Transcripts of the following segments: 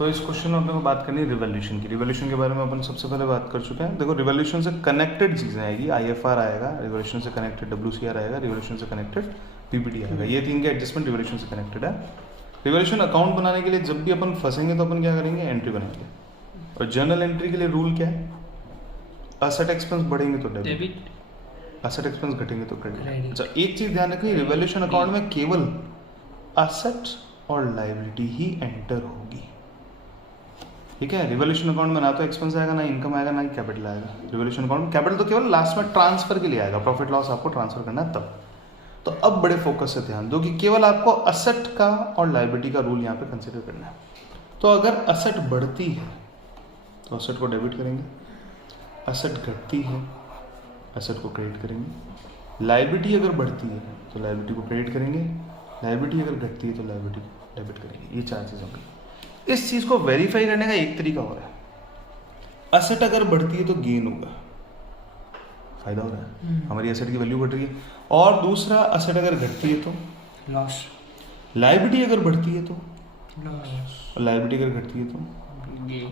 तो इस क्वेश्चन में अपने को बात करनी है रिवॉल्यूशन की। रिवॉल्यूशन के बारे में अपन सबसे पहले बात कर चुके हैं। देखो रिवॉल्यूशन से कनेक्टेड चीज़ें आएगी, IFR आएगा, रिवॉल्यूशन से कनेक्टेड WCR आएगा, रिवॉल्यूशन से कनेक्टेड PBT आएगा। ये तीन के एडजस्टमेंट रिवॉल्यूशन से कनेक्टेड है। रिवॉल्यूशन अकाउंट बनाने के लिए जब भी अपन फंसेंगे तो अपन क्या करेंगे, एंट्री बनाएंगे। और जर्नल एंट्री के लिए रूल क्या है, असेट एक्सपेंस बढ़ेंगे तो डेबिट, असेट एक्सपेंस घटेंगे तो क्रेडिट। अच्छा एक चीज ध्यान रखिए, रिवॉल्यूशन अकाउंट में केवल असेट और लायबिलिटी ही एंटर होगी, ठीक है। रिवॉल्यूशन अकाउंट में ना तो एक्सपेंस आएगा, ना इनकम आएगा, ना ही कैपिटल आएगा। रिवॉल्यूशन अकाउंट में कैपिटल तो केवल लास्ट में ट्रांसफर के लिए आएगा, प्रॉफिट लॉस आपको ट्रांसफर करना है तब। तो अब बड़े फोकस से ध्यान दो कि केवल आपको असेट का और लायबिलिटी का रूल यहाँ पे कंसिडर करना है। तो अगर असेट बढ़ती है तो असेट को डेबिट करेंगे, असेट घटती है असेट को क्रेडिट करेंगे, लायबिलिटी अगर बढ़ती है तो लायबिलिटी को क्रेडिट करेंगे, लायबिलिटी अगर घटती है तो लायबिलिटी को डेबिट करेंगे। ये चार चीज़ होंगी। इस चीज़ को वेरीफाई करने का एक तरीका हो रहा है, असेट अगर बढ़ती है तो गेन होगा, फायदा हो रहा है, हमारी एसेट की वैल्यू बढ़ रही है। और दूसरा, असेट अगर घटती है तो लॉस, लायबिलिटी अगर बढ़ती है तो लॉस, और लायबिलिटी अगर घटती है तो गेन।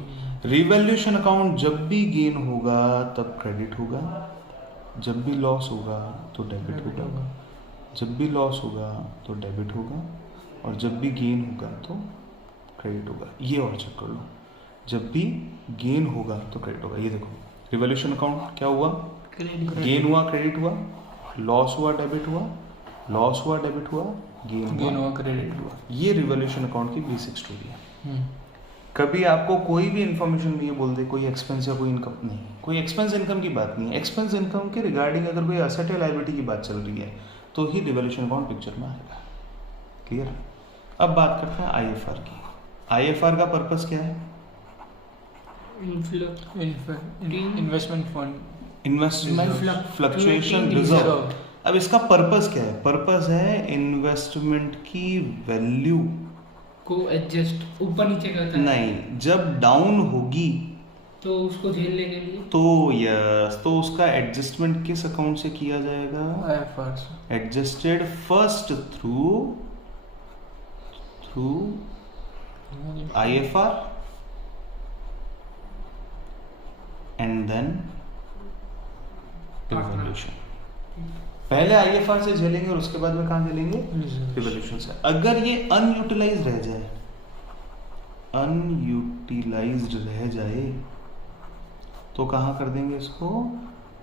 रिवैल्यूएशन अकाउंट जब भी गेन होगा तब क्रेडिट होगा, जब भी लॉस होगा तो डेबिट होगा, जब भी लॉस होगा तो डेबिट होगा, और जब भी गेन होगा तो क्रेडिट होगा। ये और चेक कर लो, जब भी गेन होगा तो क्रेडिट होगा। ये देखो रिवॉल्यूशन अकाउंट क्या हुआ, गेन हुआ क्रेडिट हुआ, लॉस हुआ डेबिट हुआ, लॉस हुआ डेबिट हुआ, गेन हुआ क्रेडिट हुआ। ये रिवॉल्यूशन अकाउंट की बेसिक स्टोरी है। कभी आपको कोई भी इंफॉर्मेशन नहीं है बोल दे कोई एक्सपेंस या कोई इनकम नहीं, कोई एक्सपेंस इनकम की बात नहीं है, एक्सपेंस इनकम के रिगार्डिंग अगर कोई असेट या लायबिलिटी की बात चल रही है तो ही रिवॉल्यूशन अकाउंट पिक्चर में आएगा। क्लियर। अब बात करते हैं IFR की। IFR का पर्पस क्या है, investment fund, investment fluctuation reserve. अब इसका पर्पस क्या है, पर्पस है इन्वेस्टमेंट की वैल्यू को एडजस्ट ऊपर नीचे करता है। नहीं, जब डाउन होगी तो उसको झेलने के लिए तो यस, तो उसका एडजस्टमेंट किस अकाउंट से किया जाएगा, IFR से। Adjusted first through IFR and then revolution. पहले IFR से झेलेंगे और उसके बाद में कहाँ झेलेंगे, रिवॉल्यूशन से। अगर ये अनयूटिलाइज्ड रह जाए, अनयूटिलाइज्ड रह जाए तो कहाँ कर देंगे इसको,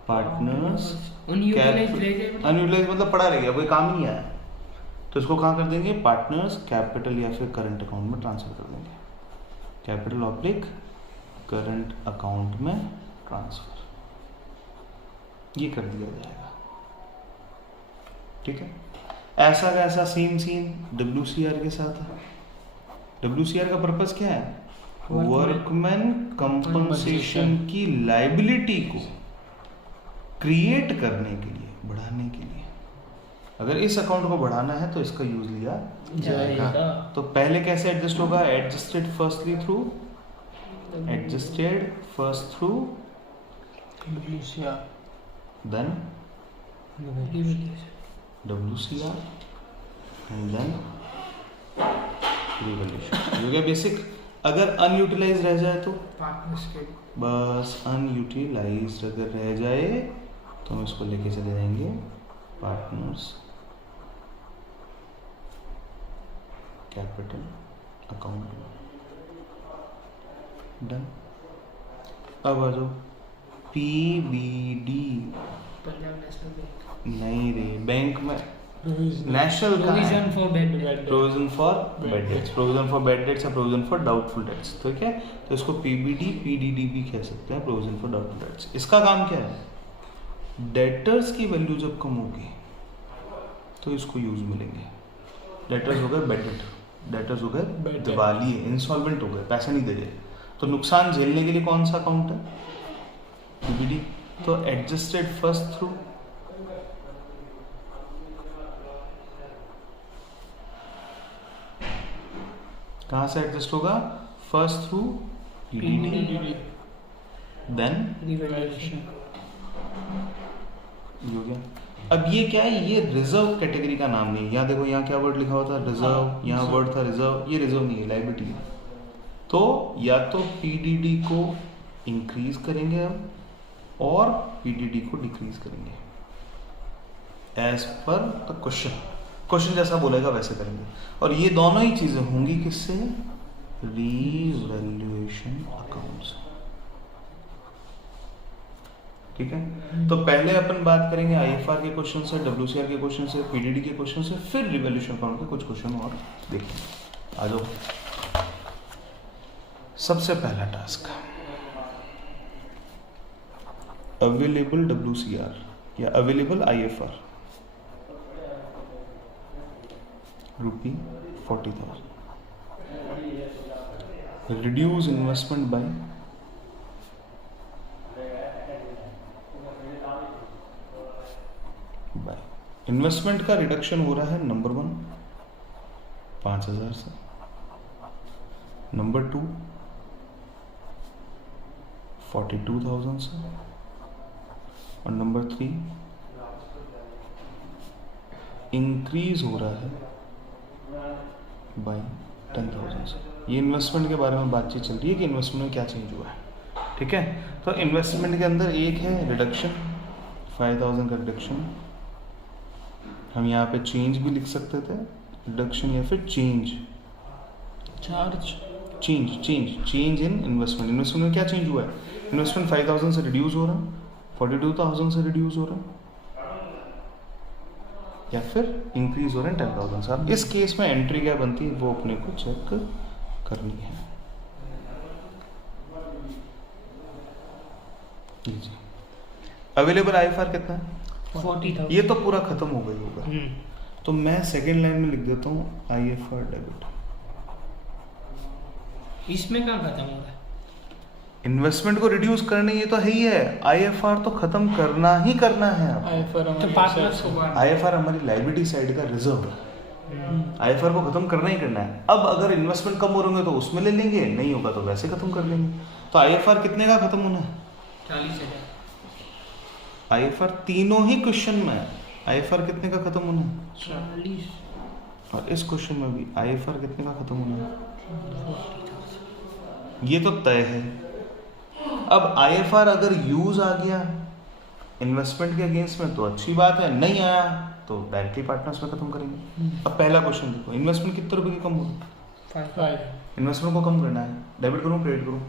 पार्टनर्स। अनयूटिलाइज्ड मतलब पड़ा रह गया, कोई काम ही नहीं आया, तो इसको कहाँ कर देंगे, पार्टनर्स कैपिटल या फिर करंट अकाउंट में ट्रांसफर कर देंगे, कैपिटल ऑब्लिक करंट अकाउंट में ट्रांसफर, ये कर दिया जाएगा, ठीक है। ऐसा का ऐसा सेम सीन WCR के साथ है। WCR का पर्पस क्या है, वर्कमैन कंपनसेशन की लायबिलिटी को क्रिएट करने के लिए, बढ़ाने के लिए। अगर इस अकाउंट को बढ़ाना है तो इसका यूज लिया जाएगा। तो पहले कैसे एडजस्ट होगा, adjusted firstly through, adjusted first through WCR, then WCR and then revolution. हो गया बेसिक। अगर अनयूटिलाइज रह जाए तो पार्टनर्स के बस, अनयूटिलाइज अगर रह जाए तो हम इसको लेके चले जाएंगे पार्टनर्स कैपिटल अकाउंट में, डन। अब आ जाओ PBD, पंजाब नेशनल बैंक, नहीं रे, बैंक में national provision for bad debt, provision for bad debts, provision for bad debts या प्रोविजन फॉर डाउटफुल डेट्स, ठीक है। तो इसको PBD PDD भी कह सकते हैं, प्रोविजन फॉर डाउटफुल डेट्स। इसका काम क्या है, डेटर्स की वैल्यू जब कम होगी तो इसको यूज मिलेंगे। डेटर्स हो गए बैड डेट, डेटर्स हो गए दिवाली, इंसॉल्वेंट हो गए, पैसे नहीं दे रहे, तो नुकसान झेलने के लिए कौन सा अकाउंट है, PBD। तो एडजस्टेड फर्स्ट थ्रू कहाँ से एडजस्ट होगा, first through PDD then revolution. हो गया। अब ये क्या है, ये रिजर्व कैटेगरी का नाम नहीं है। यहाँ देखो, यहाँ क्या वर्ड लिखा हुआ था, रिजर्व, यहाँ वर्ड था रिजर्व, ये रिजर्व नहीं है, लायबिलिटी है। तो तो या तो पीडीडी को इंक्रीज करेंगे हम और पीडीडी को डिक्रीज करेंगे एज पर द क्वेश्चन जैसा बोलेगा वैसे करेंगे। और ये दोनों ही चीजें होंगी किससे? रीवैल्यूएशन अकाउंट से। ठीक है, तो पहले अपन बात करेंगे आईएफआर के क्वेश्चन से, डब्ल्यूसीआर के क्वेश्चन से, पीडीडी के क्वेश्चन से, फिर रिवैल्यूएशन अकाउंट के कुछ क्वेश्चन और देखेंगे। आ जाओ, सबसे पहला टास्क अवेलेबल डब्ल्यूसीआर या available IFR ₹40,000, reduce investment by investment का रिडक्शन हो रहा है नंबर 1 5,000 से, नंबर 2 42,000 से, और नंबर 3 इंक्रीज हो रहा है बाय 10,000 से। ये इन्वेस्टमेंट के बारे में बातचीत चल रही है कि इन्वेस्टमेंट में क्या चेंज हुआ है। ठीक है, तो इन्वेस्टमेंट के अंदर एक है रिडक्शन, 5,000 का रिडक्शन। हम यहाँ पे चेंज भी लिख सकते थे, रिडक्शन या फिर change change in investment. Investment में क्या चेंज हुआ है? इन्वेस्टमेंट 5,000 से रिड्यूस हो रहा है, 42,000 से रिड्यूस हो रहा है, या फिर इंक्रीज हो रहे हैं 10,000 से। अब इस केस में एंट्री क्या बनती है वो अपने को चेक करनी है। लीजिए, अवेलेबल आईएफआर कितना है? 40,000। ये तो पूरा खत्म हो गई होगा, तो मैं सेकेंड लाइन में लिख देता हूँ आईएफआर डेबिट। इसमें कहाँ खत्म हो रहा है? इन्वेस्टमेंट को रिड्यूस करनी ये तो है ही है, आईएफआर तो खत्म करना ही करना है। तो पार्टनर्स को बांट। आईएफआर हमारी लायबिलिटी साइड का रिजर्व है, आईएफआर को खत्म करना ही करना है। अब अगर इन्वेस्टमेंट कम हो रहे तो उसमें ले लेंगे, नहीं होगा तो वैसे खत्म कर लेंगे। तो आईएफआर कितने का खत्म होना है? 40,000। आईएफआर तीनों ही क्वेश्चन में आईएफआर कितने का खत्म होना है? 40। और इस क्वेश्चन में भी आईएफआर कितने का खत्म होना है? 40,000। ये तो तय है। अब आईएफआर अगर यूज आ गया इन्वेस्टमेंट के अगेंस्ट में तो अच्छी बात है, नहीं आया तो डायरेक्टली पार्टनर्स में खत्म करेंगे। अब पहला क्वेश्चन देखो, इन्वेस्टमेंट कितने रुपए की कम होगी? 5। इन्वेस्टमेंट को कम करना है, डेबिट करूँ क्रेडिट करूँ?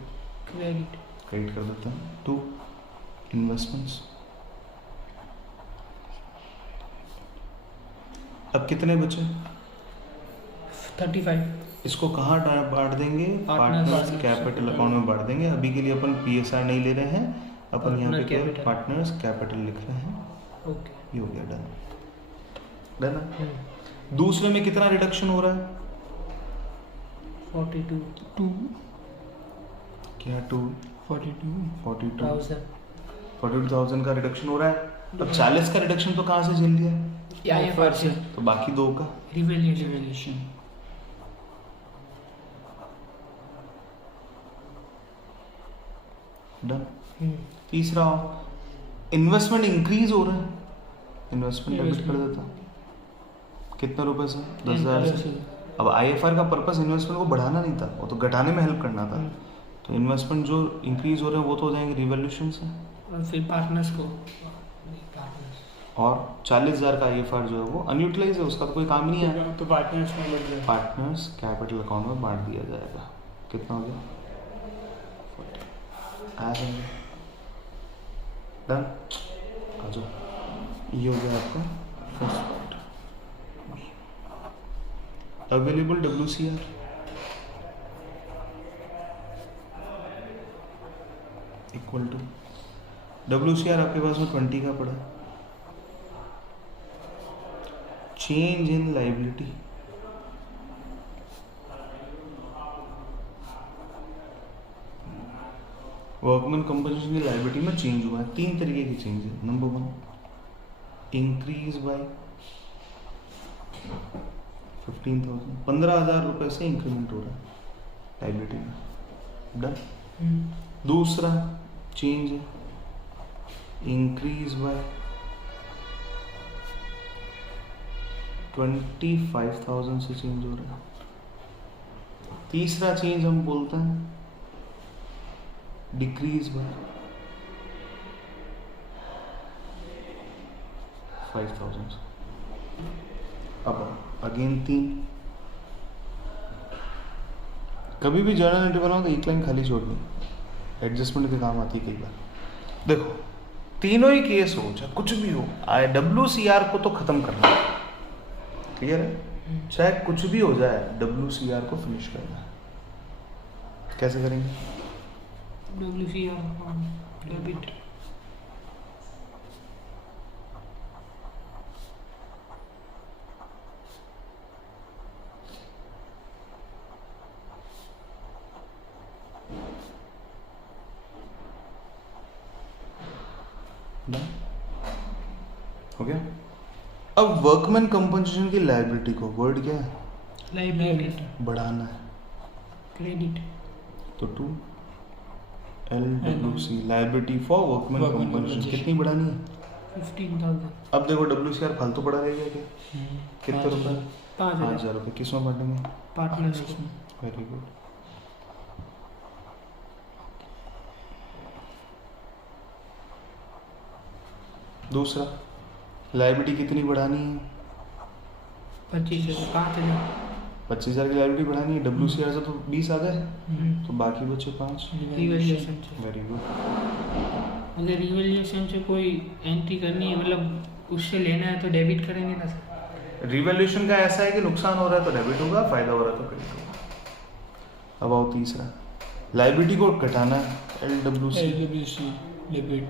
क्रेडिट। क्रेडिट कर देते हैं। 2 इन्वेस्टमेंट्स। अब कितने बचे? 35। इसको कहाँ बांट देंगे? पार्टनर्स कैपिटल अकाउंट में बांट देंगे। अभी के लिए अपन पीएसआर नहीं ले रहे हैं, अपन यहाँ पे केवल पार्टनर्स कैपिटल लिख रहे हैं। ओके, ये हो गया, डन है। दूसरे में कितना रिडक्शन हो रहा है? 42। क्या 2? 42,000। 42,000 का रिडक्शन हो रहा है। अब 40 का रिडक्शन तो कहाँ से झेल लिया? आईएफआर से। तो बाकी 2 का रिवैल्यूएशन। डन। तीसरा इन्वेस्टमेंट इंक्रीज हो रहा है, इन्वेस्टमेंट डेबिट कर देता। कितने रुपए से? 10,000 से। अब आईएफआर का पर्पस इन्वेस्टमेंट को बढ़ाना नहीं था, वो तो घटाने में हेल्प करना था। तो इन्वेस्टमेंट जो इंक्रीज हो रहे हैं वो तो हो जाएंगे रिवैल्यूएशन से, और फिर पार्टनर्स को। और 40,000 का आईएफआर जो है वो अनयूटिलाइज है, उसका तो कोई काम नहीं है, तो पार्टनर्स में बढ़ जाए। पार्टनर्स कैपिटल अकाउंट में बांट दिया जाएगा। कितना हो गया? 40। डन। आ जाओ, ये हो गया आपका first part. Available WCR equal to WCR आपके पास में 20 का पड़ा, change in liability workman compensation की लायबिलिटी में चेंज हुआ है। 3 तरीके की चेंज है। नंबर 1 इंक्रीज बाय 15,000, 15,000 रुपए से इंक्रीमेंट हो रहा है लायबिलिटी में। डन। दूसरा चेंज है इंक्रीज बाय 25,000 से चेंज हो रहा है। तीसरा चेंज हम बोलते हैं डिक्रीज बाय 5000। अब अगेन 3। कभी भी जर्नल एंट्री बनाओ तो एक लाइन खाली छोड़नी, एडजस्टमेंट के काम आती है कई बार। देखो तीनों ही केस हो, चाहे कुछ भी हो, WCR को तो खत्म करना है, क्लियर है? चाहे कुछ भी हो जाए WCR को फिनिश करना है। कैसे करेंगे? WCR डेबिट हो गया। अब वर्कमैन कंपनसेशन की लायबिलिटी को वर्ड क्या है? लाइबिलिटी बढ़ाना है, क्रेडिट तो 2 LWC liability for workman Workman compensation compensation। कितनी बढ़ानी है? 15,000 अब देखो WCR फालतू पड़ा रहेगा क्या? कितने रुपए? 5,000 5,000 रुपये। किसमें बांटेंगे? पार्टनर्स को वेरी गुड। दूसरा लायबिलिटी कितनी बढ़ानी है? 25,000 5,000 25,000 की लायबिलिटी बढ़ानी है। WCR से तो 20 आ गए, तो बाकी बचे 5। रिवैल्यूएशन से वेरी गुड। अगर रिवैल्यूएशन से कोई एंट्री करनी है, मतलब उससे लेना है तो डेबिट करेंगे ना सर? रिवैल्यूएशन का ऐसा है कि नुकसान हो रहा है तो डेबिट होगा, फायदा हो रहा है तो क्रेडिट होगा। अब आओ तीसरा, लायबिलिटी को घटाना है, LWC। डेबिट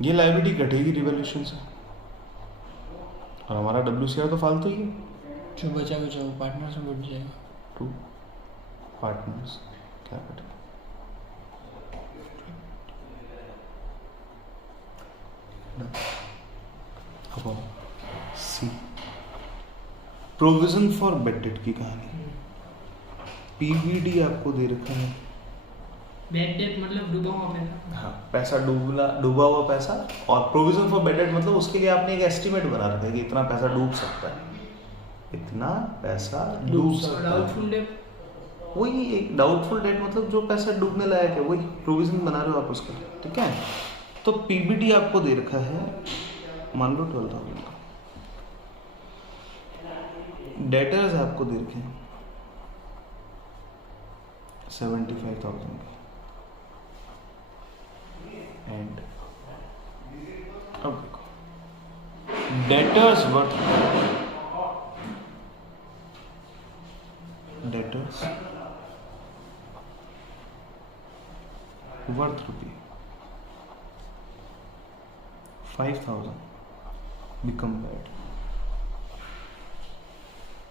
ये लायबिलिटी घटेगी रिवैल्यूएशन से, और हमारा WCR तो फालतू ही है। जो बचा वो पार्टनर्स में बढ़ जाएगा। 2 पार्टनर्स क्या घटेगा? अब आओ C, provision for bad debt की कहानी। PVD आपको दे रखा है। बैड डेट मतलब डूबा हुआ पैसा। हाँ, पैसा डूबा हुआ पैसा, और प्रोविजन फॉर बैड डेट मतलब उसके लिए आपने एक एस्टिमेट बना रखा है कि इतना पैसा डूब सकता है, इतना पैसा डूब सकता है। डाउटफुल डेट वही एक डाउटफुल डेट मतलब जो पैसा डूबने लायक है, वही प्रोविजन बना रहे हो आप उसका, ठीक है? तो PBD आपको दे रखा है, मान लो 12,000 का। डेटर्स आपको दे रखे हैं 75,000 का। एंड अब देखो डेटर्स वर्थ रुपये 5,000 became bad.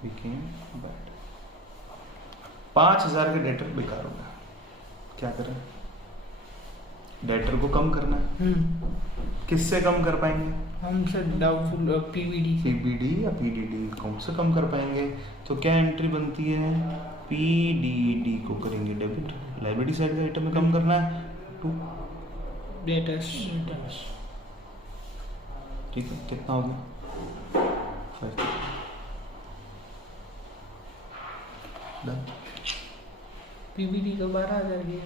became bad 5,000 के डेटर बेकार हो गया। क्या करें? डेटर को कम करना है। किससे कम कर पाएंगे? हम सर डाउटफुल PVD से PBD या PDD कौन से कम कर पाएंगे? तो क्या एंट्री बनती है? PDD को करेंगे डेबिट, लायबिलिटी साइड का आइटम में कम करना है 2। डेटर्स ठीक है, कितना हो गया? 5। डन। PVD तो 12,000 की है।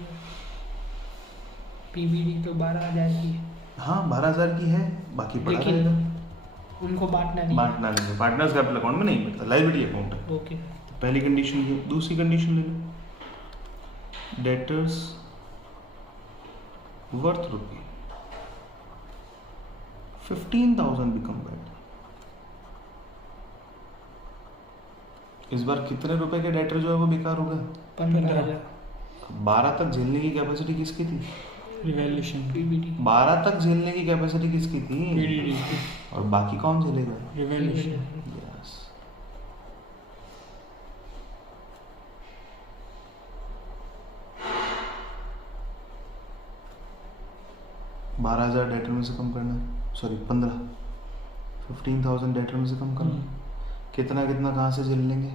PVD तो 12,000 की है, हाँ 12,000 की है, बाकी बढ़ा लेकिन रहेगा। उनको बांटना नहीं। बांटना नहीं है, पार्टनर्स कैपिटल अकाउंट में नहीं मिलता, लायबिलिटी अकाउंट है। ओके तो पहली कंडीशन ये। दूसरी कंडीशन ले लो, डेटर्स वर्थ रुपये 15,000 बिकम बैड। इस बार कितने रुपए के डेटर जो है वो बेकार हो गए? 15,000 12 तक झेलने की कैपेसिटी किसकी थी? रिवैल्यूएशन PVD 12 तक झेलने की कैपेसिटी किसकी थी? PDD और बाकी कौन झेलेगा? Revaluation yes. 12,000 डेटर में से कम करना, सॉरी 15,000 डेटर में से कम करना। कितना कितना कहाँ से झेल लेंगे?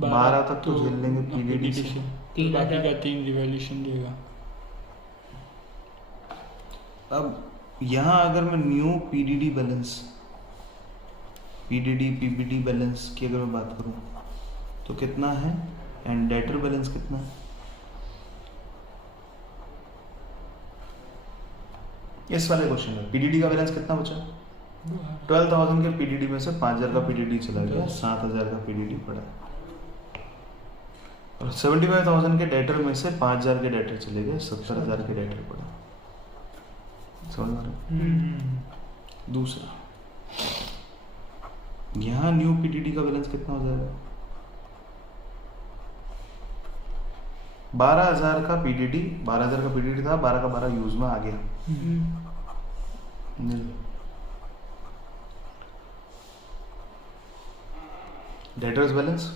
12 तक तो झेल लेंगे PDD से। तीन बाकी हजार। का 3 रिवैल्यूएशन देगा। अब यहाँ अगर मैं new PDD balance, PDD PBD balance की अगर मैं बात करूँ, तो कितना है, एंड डेटर बैलेंस कितना है। इस वाले क्वेश्चन में पीडीडी का बैलेंस कितना बचा, 12,000 के पीडीडी में से 5,000 का पीडीडी चला गया, 7,000 का पीडीडी पड़ा, और 75,000 के डेटर में से 5,000 के डेटर चले गए, 70,000 के डेटर पड़ा। समझ में आ रहा है? दूसरा, यहाँ न्यू पीडीडी का बैलेंस कितना हो जाएगा, 12,000 का पीडीडी, 12,000 का पीडीडी था, 12 का 12 यूज में आ गया। डेटर्स बैलेंस,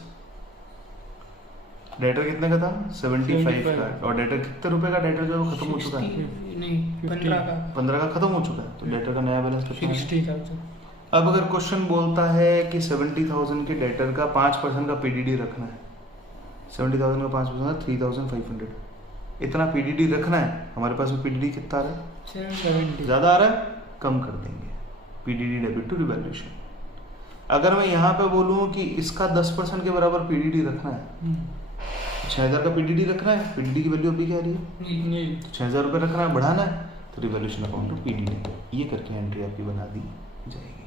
डेटर कितने का था, 75 का, और डेटर कितने रुपए का डेटर जो है वो खत्म हो चुका है, नहीं 15 का 15 का खत्म हो चुका है, तो डेटर का नया बैलेंस कितना है? 60,000। अब अगर क्वेश्चन बोलता है कि 70,000 के डेटर का 5% का पीडीडी रखना है, 70,000 का 5% 3,500, इतना पीडीडी रखना है, हमारे पास में पीडीडी कितना आ रहा है, 70। ज़्यादा आ रहा है, कम कर देंगे, पीडीडी डेबिट टू रिवैल्यूएशन। अगर मैं यहाँ पे बोलूँ कि इसका 10% के बराबर पीडीडी रखना है, 6,000 का पीडीडी रखना है, पीडीडी की वैल्यू अभी क्या आ रही है, नहीं 6,000 रुपये रखना है, बढ़ाना है, तो रिवैल्यूएशन अकाउंट टू पीडीडी, ये करके एंट्री आपकी बना दी जाएगी।